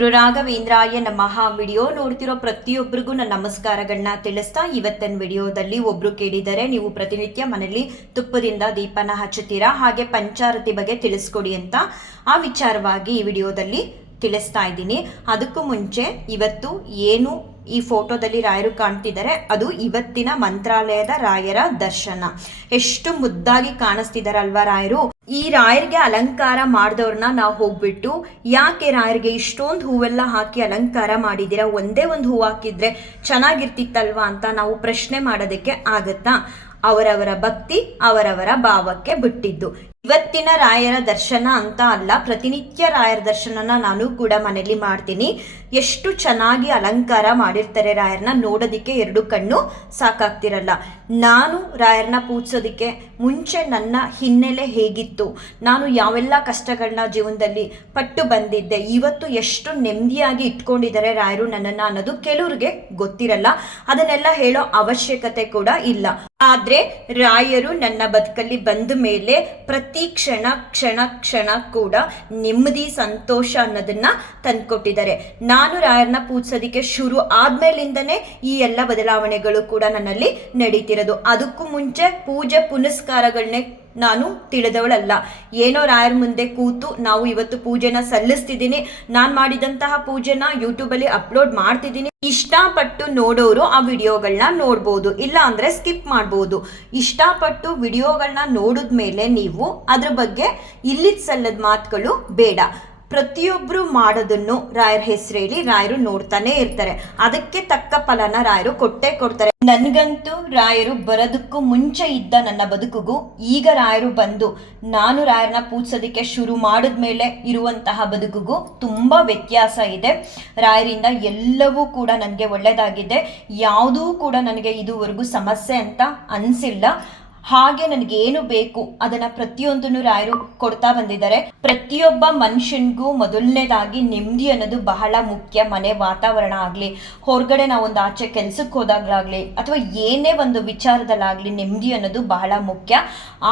ಗುರು ರಾಘವೇಂದ್ರಾಯ ನಮಃ. ವಿಡಿಯೋ ನೋಡ್ತಿರೋ ಪ್ರತಿಯೊಬ್ಬರಿಗೂ ನನ್ನ ನಮಸ್ಕಾರಗಳನ್ನ ತಿಳಿಸ್ತಾ, ಇವತ್ತಿನ ವಿಡಿಯೋದಲ್ಲಿ ಒಬ್ರು ಕೇಳಿದರೆ ನೀವು ಪ್ರತಿನಿತ್ಯ ಮನೆಯಲ್ಲಿ ತುಪ್ಪದಿಂದ ದೀಪನ ಹಚ್ಚುತ್ತೀರಾ, ಹಾಗೆ ಪಂಚಾರತಿ ಬಗ್ಗೆ ತಿಳಿಸ್ಕೊಡಿ ಅಂತ ಆ ವಿಚಾರವಾಗಿ ಈ ವಿಡಿಯೋದಲ್ಲಿ ತಿಳಿಸ್ತಾ ಇದ್ದೀನಿ. ಅದಕ್ಕೂ ಮುಂಚೆ ಇವತ್ತು ಏನು ಈ ಫೋಟೋದಲ್ಲಿ ರಾಯರು ಕಾಣ್ತಿದ್ದಾರೆ ಅದು ಇವತ್ತಿನ ಮಂತ್ರಾಲಯದ ರಾಯರ ದರ್ಶನ. ಎಷ್ಟು ಮುದ್ದಾಗಿ ಕಾಣಿಸ್ತಿದಾರಲ್ವಾ ರಾಯರು. ಈ ರಾಯರಿಗೆ ಅಲಂಕಾರ ಮಾಡಿದವ್ರನ್ನ ನಾವು ಹೋಗ್ಬಿಟ್ಟು ಯಾಕೆ ರಾಯರಿಗೆ ಇಷ್ಟೊಂದು ಹೂವೆಲ್ಲ ಹಾಕಿ ಅಲಂಕಾರ ಮಾಡಿದ್ದೀರಾ, ಒಂದೇ ಒಂದು ಹೂ ಹಾಕಿದ್ರೆ ಚೆನ್ನಾಗಿರ್ತಿತ್ತಲ್ವಾ ಅಂತ ನಾವು ಪ್ರಶ್ನೆ ಮಾಡೋದಕ್ಕೆ ಆಗತ್ತಾ? ಅವರವರ ಭಕ್ತಿ ಅವರವರ ಭಾವಕ್ಕೆ ಬಿಟ್ಟಿದ್ದು. ಇವತ್ತಿನ ರಾಯರ ದರ್ಶನ ಅಂತ ಅಲ್ಲ, ಪ್ರತಿನಿತ್ಯ ರಾಯರ ದರ್ಶನನ ನಾನು ಕೂಡ ಮನೆಯಲ್ಲಿ ಮಾಡ್ತೀನಿ. ಎಷ್ಟು ಚೆನ್ನಾಗಿ ಅಲಂಕಾರ ಮಾಡಿರ್ತಾರೆ ರಾಯರನ್ನ, ನೋಡೋದಕ್ಕೆ ಎರಡು ಕಣ್ಣು ಸಾಕಾಗ್ತಿರಲ್ಲ. ನಾನು ರಾಯರನ್ನ ಪೂಜಿಸೋದಕ್ಕೆ ಮುಂಚೆ ನನ್ನ ಹಿನ್ನೆಲೆ ಹೇಗಿತ್ತು, ನಾನು ಯಾವೆಲ್ಲ ಕಷ್ಟಗಳನ್ನ ಜೀವನದಲ್ಲಿ ಪಟ್ಟು ಬಂದಿದ್ದೆ, ಇವತ್ತು ಎಷ್ಟು ನೆಮ್ಮದಿಯಾಗಿ ಇಟ್ಕೊಂಡಿದ್ದಾರೆ ರಾಯರು ನನ್ನನ್ನು ಅನ್ನೋದು ಕೆಲವ್ರಿಗೆ ಗೊತ್ತಿರಲ್ಲ. ಅದನ್ನೆಲ್ಲ ಹೇಳೋ ಅವಶ್ಯಕತೆ ಕೂಡ ಇಲ್ಲ. ಆದ್ರೆ ರಾಯರು ನನ್ನ ಬದುಕಲ್ಲಿ ಬಂದ ಮೇಲೆ ಪ್ರತಿ ಕ್ಷಣ ಕ್ಷಣ ಕ್ಷಣ ಕೂಡ ನೆಮ್ಮದಿ ಸಂತೋಷ ಅನ್ನೋದನ್ನ ತಂದ್ಕೊಟ್ಟಿದ್ದಾರೆ. ನಾನು ರಾಯರನ್ನ ಪೂಜಿಸೋದಕ್ಕೆ ಶುರು ಆದ್ಮೇಲಿಂದನೇ ಈ ಎಲ್ಲ ಬದಲಾವಣೆಗಳು ಕೂಡ ನನ್ನಲ್ಲಿ ನಡೀತಿರೋದು. ಅದಕ್ಕೂ ಮುಂಚೆ ಪೂಜೆ ಪುನಸ್ಕಾರಗಳನ್ನೇ ನಾನು ತಿಳಿದವಳಲ್ಲ. ಏನೋ ರಾಯರ ಮುಂದೆ ಕೂತು ನಾವು ಇವತ್ತು ಪೂಜೆನ ಸಲ್ಲಿಸ್ತಿದ್ದೀನಿ, ನಾನು ಮಾಡಿದಂತಹ ಪೂಜೆನ ಯೂಟ್ಯೂಬಲ್ಲಿ ಅಪ್ಲೋಡ್ ಮಾಡ್ತಿದ್ದೀನಿ. ಇಷ್ಟಪಟ್ಟು ನೋಡೋರು ಆ ವಿಡಿಯೋಗಳನ್ನ ನೋಡ್ಬೋದು, ಇಲ್ಲ ಅಂದ್ರೆ ಸ್ಕಿಪ್ ಮಾಡ್ಬೋದು. ಇಷ್ಟಪಟ್ಟು ವಿಡಿಯೋಗಳನ್ನ ನೋಡಿದ್ಮೇಲೆ ನೀವು ಅದ್ರ ಬಗ್ಗೆ ಇಲ್ಲಿದ್ ಸಲ್ಲದ ಮಾತುಗಳು ಬೇಡ. ಪ್ರತಿಯೊಬ್ಬರು ಮಾಡೋದನ್ನು ರಾಯರ ಹೆಸರು ಹೇಳಿ ರಾಯರು ನೋಡ್ತಾನೆ ಇರ್ತಾರೆ. ಅದಕ್ಕೆ ತಕ್ಕ ಫಲನ ರಾಯರು ಕೊಟ್ಟೇ ಕೊಡ್ತಾರೆ. ನನ್ಗಂತೂ ರಾಯರು ಬರೋದಕ್ಕೂ ಮುಂಚೆ ಇದ್ದ ನನ್ನ ಬದುಕಿಗೂ ಈಗ ರಾಯರು ಬಂದು ನಾನು ರಾಯರನ್ನ ಪೂಜಿಸೋದಕ್ಕೆ ಶುರು ಮಾಡಿದ್ಮೇಲೆ ಇರುವಂತಹ ಬದುಕಿಗೂ ತುಂಬ ವ್ಯತ್ಯಾಸ ಇದೆ. ರಾಯರಿಂದ ಎಲ್ಲವೂ ಕೂಡ ನನಗೆ ಒಳ್ಳೆಯದಾಗಿದೆ. ಯಾವುದೂ ಕೂಡ ನನಗೆ ಇದುವರೆಗೂ ಸಮಸ್ಯೆ ಅಂತ ಅನಿಸಿಲ್ಲ. ಹಾಗೆ ನನಗೆ ಏನು ಬೇಕು ಅದನ್ನ ಪ್ರತಿಯೊಂದನ್ನು ರಾಯರು ಕೊಡ್ತಾ ಬಂದಿದ್ದಾರೆ. ಪ್ರತಿಯೊಬ್ಬ ಮನುಷ್ಯನಿಗೂ ಮೊದಲನೇದಾಗಿ ನೆಮ್ಮದಿ ಅನ್ನೋದು ಬಹಳ ಮುಖ್ಯ. ಮನೆ ವಾತಾವರಣ ಆಗಲಿ, ಹೊರಗಡೆ ನಾವೊಂದು ಆಚೆ ಕೆಲ್ಸಕ್ಕೆ ಹೋದಾಗ್ಲಾಗ್ಲಿ, ಅಥವಾ ಏನೇ ಒಂದು ವಿಚಾರದಲ್ಲಾಗ್ಲಿ ನೆಮ್ಮದಿ ಅನ್ನೋದು ಬಹಳ ಮುಖ್ಯ.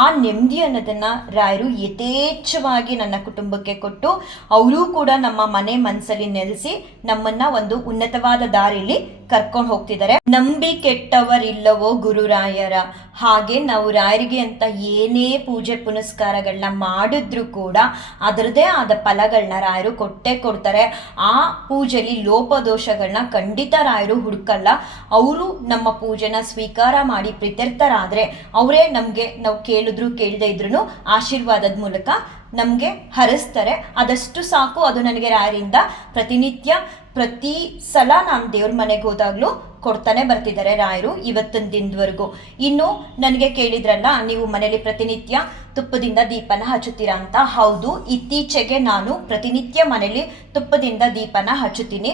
ಆ ನೆಮ್ಮದಿ ಅನ್ನೋದನ್ನ ರಾಯರು ಯಥೇಚ್ಛವಾಗಿ ನನ್ನ ಕುಟುಂಬಕ್ಕೆ ಕೊಟ್ಟು ಅವರೂ ಕೂಡ ನಮ್ಮ ಮನೆ ಮನಸ್ಸಲ್ಲಿ ನೆಲೆಸಿ ನಮ್ಮನ್ನ ಒಂದು ಉನ್ನತವಾದ ದಾರಿಯಲ್ಲಿ ಕರ್ಕೊಂಡು ಹೋಗ್ತಿದ್ದಾರೆ. ನಂಬಿ ಕೆಟ್ಟವರಿಲ್ಲವೋ ಗುರುರಾಯರ. ಹಾಗೆ ನಾವು ರಾಯರಿಗೆ ಅಂತ ಏನೇ ಪೂಜೆ ಪುನಸ್ಕಾರಗಳನ್ನ ಮಾಡಿದ್ರು ಕೂಡ ಅದರದೇ ಆದ ಫಲಗಳನ್ನ ರಾಯರು ಕೊಟ್ಟೇ ಕೊಡ್ತಾರೆ. ಆ ಪೂಜೆಯಲ್ಲಿ ಲೋಪದೋಷಗಳನ್ನ ಖಂಡಿತ ರಾಯರು ಹುಡುಕಲ್ಲ. ಅವರು ನಮ್ಮ ಪೂಜೆನ ಸ್ವೀಕಾರ ಮಾಡಿ ಪ್ರೀತ್ಯರ್ಥರಾದ್ರೆ ಅವರೇ ನಮಗೆ ನಾವು ಕೇಳಿದ್ರು ಕೇಳದೆ ಇದ್ರು ಆಶೀರ್ವಾದದ ಮೂಲಕ ನಮಗೆ ಹರಿಸ್ತಾರೆ. ಅದಷ್ಟು ಸಾಕು. ಅದು ನನಗೆ ರಾಯರಿಂದ ಪ್ರತಿನಿತ್ಯ ಪ್ರತಿ ಸಲ ನಾನು ದೇವ್ರ ಮನೆಗೆ ಹೋದಾಗ್ಲೂ ಕೊಡ್ತಾನೆ ಬರ್ತಿದ್ದಾರೆ ರಾಯರು ಇವತ್ತಿನ ದಿನದವರೆಗೂ. ಇನ್ನು ನನಗೆ ಕೇಳಿದ್ರಲ್ಲ, ನೀವು ಮನೇಲಿ ಪ್ರತಿನಿತ್ಯ ತುಪ್ಪದಿಂದ ದೀಪನ ಹಚ್ಚುತ್ತೀರಾ ಅಂತ. ಹೌದು, ಇತ್ತೀಚೆಗೆ ನಾನು ಪ್ರತಿನಿತ್ಯ ಮನೇಲಿ ತುಪ್ಪದಿಂದ ದೀಪನ ಹಚ್ಚುತ್ತೀನಿ.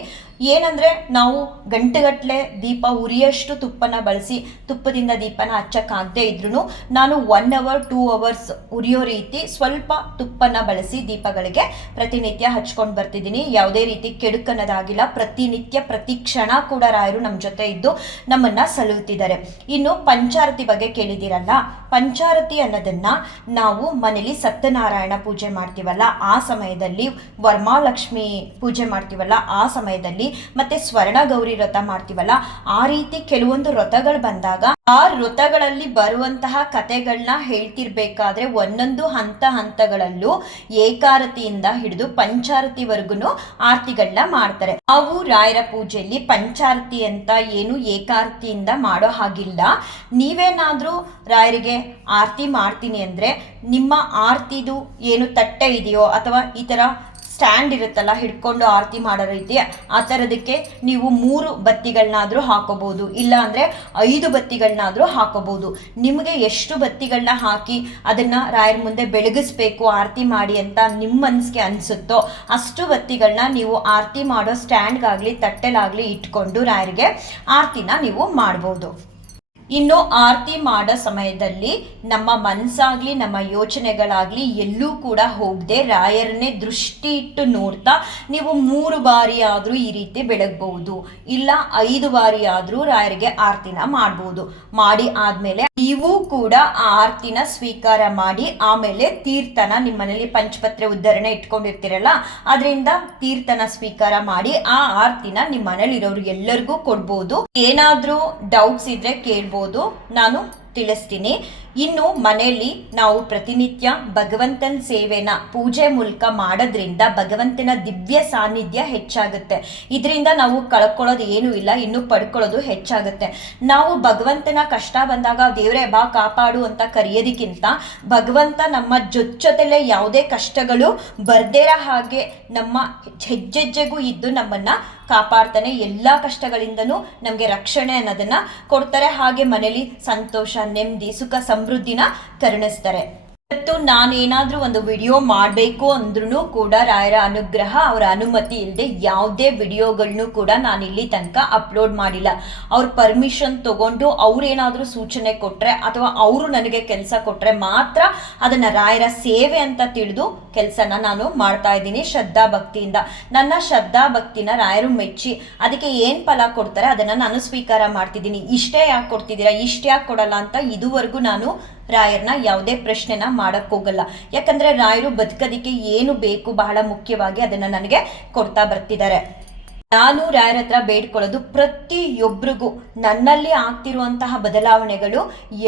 ಏನಂದ್ರೆ ನಾವು ಗಂಟೆಗಟ್ಟಲೆ ದೀಪ ಉರಿಯಷ್ಟು ತುಪ್ಪನ ಬಳಸಿ ತುಪ್ಪದಿಂದ ದೀಪನ ಹಚ್ಚಕ್ಕಾಗದೇ ಇದ್ರು ನಾನು 1 hour 2 hours ಉರಿಯೋ ರೀತಿ ಸ್ವಲ್ಪ ತುಪ್ಪನ ಬಳಸಿ ದೀಪಗಳಿಗೆ ಪ್ರತಿನಿತ್ಯ ಹಚ್ಕೊಂಡು ಬರ್ತಿದ್ದೀನಿ. ಯಾವುದೇ ರೀತಿ ಕೆಡುಕನ್ನೋದಾಗಿಲ್ಲ. ಪ್ರತಿನಿತ್ಯ ಪ್ರತಿ ಕ್ಷಣ ಕೂಡ ರಾಯರು ನಮ್ಮ ಜೊತೆ ಇದ್ದು ನಮ್ಮನ್ನ ಸಲುಹುತ್ತಿದ್ದಾರೆ. ಇನ್ನು ಪಂಚಾರತಿ ಬಗ್ಗೆ ಕೇಳಿದಿರಲ್ಲ, ಪಂಚಾರತಿ ಅನ್ನೋದನ್ನ ನಾವು ಮನೇಲಿ ಸತ್ಯನಾರಾಯಣ ಪೂಜೆ ಮಾಡ್ತೀವಲ್ಲ ಆ ಸಮಯದಲ್ಲಿ, ವರಮಹಾಲಕ್ಷ್ಮಿ ಪೂಜೆ ಮಾಡ್ತೀವಲ್ಲ ಆ ಸಮಯದಲ್ಲಿ, ಮತ್ತೆ ಸ್ವರ್ಣ ಗೌರಿ ವ್ರತ ಮಾಡ್ತೀವಲ್ಲ ಆ ರೀತಿ ಕೆಲವೊಂದು ವ್ರತಗಳು ಬಂದಾಗ ಆ ವ್ರತಗಳಲ್ಲಿ ಬರುವಂತಹ ಕಥೆಗಳನ್ನ ಹೇಳ್ತಿರ್ಬೇಕಾದ್ರೆ ಒಂದೊಂದು ಹಂತಗಳಲ್ಲೂ ಏಕಾರತಿಯಿಂದ ಹಿಡಿದು ಪಂಚಾರತಿವರೆಗೂ ಆರತಿಗಳನ್ನ ಮಾಡ್ತಾರೆ. ಅವು ರಾಯರ ಪೂಜೆಯಲ್ಲಿ ಪಂಚಾರತಿ ಅಂತ ಏನು ಏಕಾರತಿಯಿಂದ ಮಾಡೋ ಹಾಗಿಲ್ಲ. ನೀವೇನಾದ್ರೂ ರಾಯರಿಗೆ ಆರತಿ ಮಾಡ್ತೀನಿ ಅಂದ್ರೆ ನಿಮ್ಮ ಆರತಿದು ಏನು ತಟ್ಟೆ ಇದೆಯೋ ಅಥವಾ ಈ ತರ ಸ್ಟ್ಯಾಂಡ್ ಇರುತ್ತಲ್ಲ ಹಿಡ್ಕೊಂಡು ಆರತಿ ಮಾಡೋ ರೀತಿ, ಆ ಥರದಕ್ಕೆ ನೀವು 3 ಬತ್ತಿಗಳನ್ನಾದರೂ ಹಾಕೋಬಹುದು, ಇಲ್ಲ ಅಂದರೆ 5 ಬತ್ತಿಗಳನ್ನಾದರೂ ಹಾಕೋಬಹುದು. ನಿಮಗೆ ಎಷ್ಟು ಬತ್ತಿಗಳನ್ನ ಹಾಕಿ ಅದನ್ನು ರಾಯರ ಮುಂದೆ ಬೆಳಗಿಸ್ಬೇಕು ಆರತಿ ಮಾಡಿ ಅಂತ ನಿಮ್ಮ ಮನಸ್ಸಿಗೆ ಅನಿಸುತ್ತೋ ಅಷ್ಟು ಬತ್ತಿಗಳನ್ನ ನೀವು ಆರತಿ ಮಾಡೋ ಸ್ಟ್ಯಾಂಡ್ಗಾಗಲಿ ತಟ್ಟೆಲಾಗಲಿ ಇಟ್ಕೊಂಡು ರಾಯರಿಗೆ ಆರತಿನ ನೀವು ಮಾಡ್ಬೋದು. ಇನ್ನು ಆರತಿ ಮಾಡೋ ಸಮಯದಲ್ಲಿ ನಮ್ಮ ಮನಸ್ಸಾಗ್ಲಿ ನಮ್ಮ ಯೋಚನೆಗಳಾಗ್ಲಿ ಎಲ್ಲೂ ಕೂಡ ಹೋಗದೆ ರಾಯರನ್ನೇ ದೃಷ್ಟಿ ಇಟ್ಟು ನೋಡ್ತಾ ನೀವು 3 ಬಾರಿ ಆದರೂ ಈ ರೀತಿ ಬೆಳಗ್ಬಹುದು, ಇಲ್ಲ 5 ಬಾರಿ ಆದರೂ ರಾಯರಿಗೆ ಆರತಿನ ಮಾಡ್ಬೋದು. ಮಾಡಿ ಆದ್ಮೇಲೆ ನೀವು ಕೂಡ ಆ ಆರತಿನ ಸ್ವೀಕಾರ ಮಾಡಿ ಆಮೇಲೆ ತೀರ್ಥನ ನಿಮ್ಮ ಮನೇಲಿ ಪಂಚಪತ್ರೆ ಉದ್ಧರಣೆ ಇಟ್ಕೊಂಡಿರ್ತೀರಲ್ಲ ಅದರಿಂದ ತೀರ್ಥನ ಸ್ವೀಕಾರ ಮಾಡಿ ಆ ಆರತಿನ ನಿಮ್ಮ ಮನೇಲಿ ಇರೋರು ಎಲ್ಲರಿಗೂ ಕೊಡ್ಬೋದು. ಏನಾದ್ರೂ ಡೌಟ್ಸ್ ಇದ್ರೆ ಕೇಳ್ಬೋದು, ನಾನು ತಿಳಿಸ್ತೀನಿ. ಇನ್ನು ಮನೆಯಲ್ಲಿ ನಾವು ಪ್ರತಿನಿತ್ಯ ಭಗವಂತನ ಸೇವೆನ ಪೂಜೆ ಮೂಲಕ ಮಾಡೋದ್ರಿಂದ ಭಗವಂತನ ದಿವ್ಯ ಸಾನ್ನಿಧ್ಯ ಹೆಚ್ಚಾಗುತ್ತೆ. ಇದರಿಂದ ನಾವು ಕಳ್ಕೊಳ್ಳೋದು ಏನೂ ಇಲ್ಲ, ಇನ್ನು ಪಡ್ಕೊಳ್ಳೋದು ಹೆಚ್ಚಾಗುತ್ತೆ. ನಾವು ಭಗವಂತನ ಕಷ್ಟ ಬಂದಾಗ ದೇವರೇ ಬಾ ಕಾಪಾಡು ಅಂತ ಕರೆಯೋದಕ್ಕಿಂತ ಭಗವಂತ ನಮ್ಮ ಜೊತೆಲೇ ಯಾವುದೇ ಕಷ್ಟಗಳು ಬರ್ದೇರ ಹಾಗೆ ನಮ್ಮ ಹೆಜ್ಜೆಜ್ಜೆಗೂ ಇದ್ದು ನಮ್ಮನ್ನ ಕಾಪಾಡ್ತಾನೆ. ಎಲ್ಲ ಕಷ್ಟಗಳಿಂದನೂ ನಮಗೆ ರಕ್ಷಣೆ ಅನ್ನೋದನ್ನ ಕೊಡ್ತಾರೆ. ಹಾಗೆ ಮನೇಲಿ ಸಂತೋಷ, ನೆಮ್ಮದಿ, ಸುಖ, ಸಮೃದ್ಧಿನ ಕರುಣಿಸ್ತಾರೆ. ಇವತ್ತು ನಾನೇನಾದ್ರೂ ಒಂದು ವಿಡಿಯೋ ಮಾಡಬೇಕು ಅಂದ್ರೂ ಕೂಡ ರಾಯರ ಅನುಗ್ರಹ, ಅವರ ಅನುಮತಿ ಇಲ್ಲದೆ ಯಾವುದೇ ವಿಡಿಯೋಗಳನ್ನೂ ಕೂಡ ನಾನು ಇಲ್ಲಿ ತನಕ ಅಪ್ಲೋಡ್ ಮಾಡಿಲ್ಲ. ಅವ್ರ ಪರ್ಮಿಷನ್ ತಗೊಂಡು ಅವ್ರೇನಾದ್ರೂ ಸೂಚನೆ ಕೊಟ್ರೆ ಅಥವಾ ಅವರು ನನಗೆ ಕೆಲಸ ಕೊಟ್ರೆ ಮಾತ್ರ ಅದನ್ನ ರಾಯರ ಸೇವೆ ಅಂತ ತಿಳಿದು ಕೆಲಸನ ನಾನು ಮಾಡ್ತಾ ಇದ್ದೀನಿ ಶ್ರದ್ಧಾ ಭಕ್ತಿಯಿಂದ. ನನ್ನ ಶ್ರದ್ಧಾ ಭಕ್ತಿನ ರಾಯರು ಮೆಚ್ಚಿ ಅದಕ್ಕೆ ಏನ್ ಫಲ ಕೊಡ್ತಾರೆ ಅದನ್ನ ನಾನು ಸ್ವೀಕಾರ ಮಾಡ್ತಿದ್ದೀನಿ. ಇಷ್ಟೇ ಯಾಕೆ ಕೊಡ್ತಿದ್ದೀರಾ, ಇಷ್ಟೇ ಯಾಕೆ ಕೊಡಲ್ಲ ಅಂತ ಇದುವರೆಗೂ ನಾನು ರಾಯರ್ನ ಯಾವುದೇ ಪ್ರಶ್ನೆನ ಮಾಡಕ್ ಹೋಗಲ್ಲ. ಯಾಕಂದ್ರೆ ರಾಯರು ಬದುಕೋದಿಕ್ಕೆ ಏನು ಬೇಕು ಬಹಳ ಮುಖ್ಯವಾಗಿ ಅದನ್ನ ನನಗೆ ಕೊಡ್ತಾ ಬರ್ತಿದ್ದಾರೆ. ನಾನು ರಾಯರ ಹತ್ರ ಬೇಡ್ಕೊಳ್ಳೋದು ಪ್ರತಿಯೊಬ್ಬರಿಗೂ ನನ್ನಲ್ಲಿ ಆಗ್ತಿರುವಂತಹ ಬದಲಾವಣೆಗಳು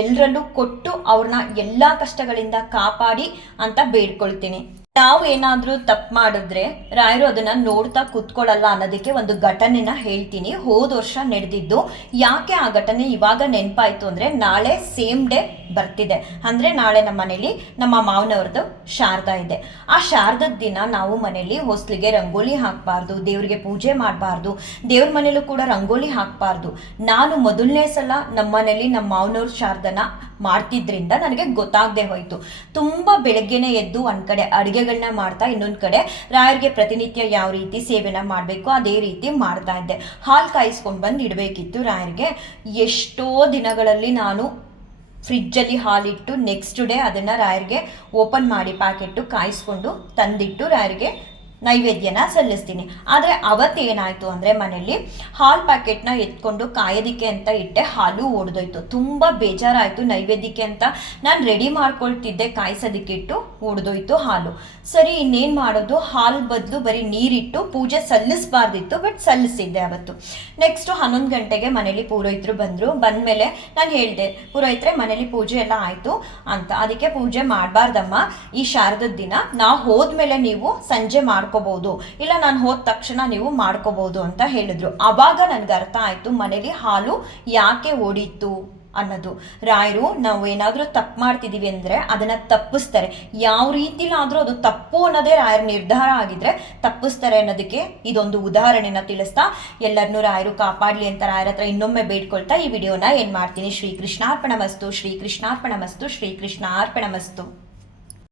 ಎಲ್ಲರಲ್ಲೂ ಕೊಟ್ಟು ಅವ್ರನ್ನ ಎಲ್ಲಾ ಕಷ್ಟಗಳಿಂದ ಕಾಪಾಡಿ ಅಂತ ಬೇಡ್ಕೊಳ್ತೀನಿ. ನಾವು ಏನಾದ್ರೂ ತಪ್ಪು ಮಾಡಿದ್ರೆ ರಾಯರು ಅದನ್ನ ನೋಡ್ತಾ ಕೂತ್ಕೊಳ್ಳಲ್ಲ ಅನ್ನೋದಕ್ಕೆ ಒಂದು ಘಟನೆನ ಹೇಳ್ತೀನಿ. ಹೋದ ವರ್ಷ ನಡೆದಿದ್ದು. ಯಾಕೆ ಆ ಘಟನೆ ಇವಾಗ ನೆನಪಾಯ್ತು ಅಂದ್ರೆ ನಾಳೆ ಸೇಮ್ ಡೇ ಬರ್ತಿದೆ. ಅಂದ್ರೆ ನಾಳೆ ನಮ್ಮ ಮನೇಲಿ ನಮ್ಮ ಮಾವನವ್ರದ್ದು ಶಾರದಾ ಇದೆ. ಆ ಶಾರದದ ದಿನ ನಾವು ಮನೇಲಿ ಹೊಸ್ಲಿಗೆ ರಂಗೋಲಿ ಹಾಕಬಾರ್ದು, ದೇವ್ರಿಗೆ ಪೂಜೆ ಮಾಡಬಾರ್ದು, ದೇವ್ರ ಮನೇಲೂ ಕೂಡ ರಂಗೋಲಿ ಹಾಕಬಾರ್ದು. ನಾನು ಮೊದಲನೇ ಸಲ ನಮ್ಮ ಮನೇಲಿ ನಮ್ಮ ಮಾವನವ್ರ ಶಾರದನ ಮಾಡ್ತಿದ್ರಿಂದ ನನಗೆ ಗೊತ್ತಾಗದೆ ಹೋಯ್ತು. ತುಂಬಾ ಬೆಳಗ್ಗೆನೆ ಎದ್ದು ಒಂದ್ ಕಡೆ ಅಡುಗೆಗಳನ್ನ ಮಾಡ್ತಾ ಇನ್ನೊಂದ್ ಕಡೆ ರಾಯರಿಗೆ ಪ್ರತಿನಿತ್ಯ ಯಾವ ರೀತಿ ಸೇವೆನ ಮಾಡಬೇಕು ಅದೇ ರೀತಿ ಮಾಡ್ತಾ ಇದ್ದೆ. ಹಾಲು ಕಾಯಿಸ್ಕೊಂಡು ಬಂದು ಇಡಬೇಕಿತ್ತು ರಾಯರಿಗೆ. ಎಷ್ಟೋ ದಿನಗಳಲ್ಲಿ ನಾನು ಫ್ರಿಜ್ಜಲ್ಲಿ ಹಾಲಿಟ್ಟು ನೆಕ್ಸ್ಟ್ ಡೇ ಅದನ್ನ ರಾಯರಿಗೆ ಓಪನ್ ಮಾಡಿ ಪ್ಯಾಕೆಟ್ಟು ಕಾಯಿಸ್ಕೊಂಡು ತಂದಿಟ್ಟು ರಾಯರಿಗೆ ನೈವೇದ್ಯನ ಸಲ್ಲಿಸ್ತೀನಿ. ಆದರೆ ಅವತ್ತೇನಾಯಿತು ಅಂದರೆ ಮನೆಯಲ್ಲಿ ಹಾಲು ಪ್ಯಾಕೆಟ್ನ ಎತ್ಕೊಂಡು ಕಾಯೋದಿಕ್ಕೆ ಅಂತ ಇಟ್ಟೆ, ಹಾಲು ಒಡೆದೋಯ್ತು. ತುಂಬ ಬೇಜಾರಾಯಿತು. ನೈವೇದ್ಯಕ್ಕೆ ಅಂತ ನಾನು ರೆಡಿ ಮಾಡ್ಕೊಳ್ತಿದ್ದೆ, ಕಾಯಿಸೋದಕ್ಕೆ ಇಟ್ಟು ಒಡೆದೋಯ್ತು ಹಾಲು. ಸರಿ ಇನ್ನೇನು ಮಾಡೋದು, ಹಾಲು ಬದಲು ಬರೀ ನೀರಿಟ್ಟು ಪೂಜೆ ಸಲ್ಲಿಸಬಾರ್ದಿತ್ತು, ಬಟ್ ಸಲ್ಲಿಸಿದ್ದೆ ಅವತ್ತು. ನೆಕ್ಸ್ಟು 11 ಗಂಟೆಗೆ ಮನೇಲಿ ಪುರೋಹಿತರು ಬಂದರು. ಬಂದಮೇಲೆ ನಾನು ಹೇಳಿದೆ, ಪುರೋಹಿತರೆ ಮನೇಲಿ ಪೂಜೆ ಎಲ್ಲ ಆಯಿತು ಅಂತ, ಅದಕ್ಕೆ ಪೂಜೆ ಮಾಡಬಾರ್ದಮ್ಮ ಈ ಶಾರದದ ದಿನ, ನಾವು ಹೋದ್ಮೇಲೆ ನೀವು ಸಂಜೆ ಮಾಡ್ಕೋಬಹುದು, ಇಲ್ಲ ನಾನು ಹೋದ ತಕ್ಷಣ ನೀವು ಮಾಡ್ಕೋಬಹುದು ಅಂತ ಹೇಳಿದ್ರು. ಅವಾಗ ನನ್ಗೆ ಅರ್ಥ ಆಯ್ತು ಮನೇಲಿ ಹಾಲು ಯಾಕೆ ಒಡೀತು ಅನ್ನೋದು. ರಾಯರು ನಾವು ಏನಾದರೂ ತಪ್ಪು ಮಾಡ್ತಿದೀವಿ ಅಂದ್ರೆ ಅದನ್ನ ತಪ್ಪಿಸ್ತಾರೆ. ಯಾವ ರೀತಿಲಾದ್ರೂ ಅದು ತಪ್ಪು ಅನ್ನೋದೇ ರಾಯರ ನಿರ್ಧಾರ ಆಗಿದ್ರೆ ತಪ್ಪಿಸ್ತಾರೆ ಅನ್ನೋದಕ್ಕೆ ಇದೊಂದು ಉದಾಹರಣೆನ ತಿಳಿಸ್ತಾ ಎಲ್ಲರನ್ನೂ ರಾಯರು ಕಾಪಾಡ್ಲಿ ಅಂತ ರಾಯರ ಹತ್ರ ಇನ್ನೊಮ್ಮೆ ಬೇಡ್ಕೊಳ್ತಾ ಈ ವಿಡಿಯೋನ ಏನ್ ಮಾಡ್ತೀನಿ. ಶ್ರೀಕೃಷ್ಣಾರ್ಪಣಮಸ್ತು, ಶ್ರೀಕೃಷ್ಣಾರ್ಪಣಮಸ್ತು, ಶ್ರೀಕೃಷ್ಣಾರ್ಪಣಮಸ್ತು.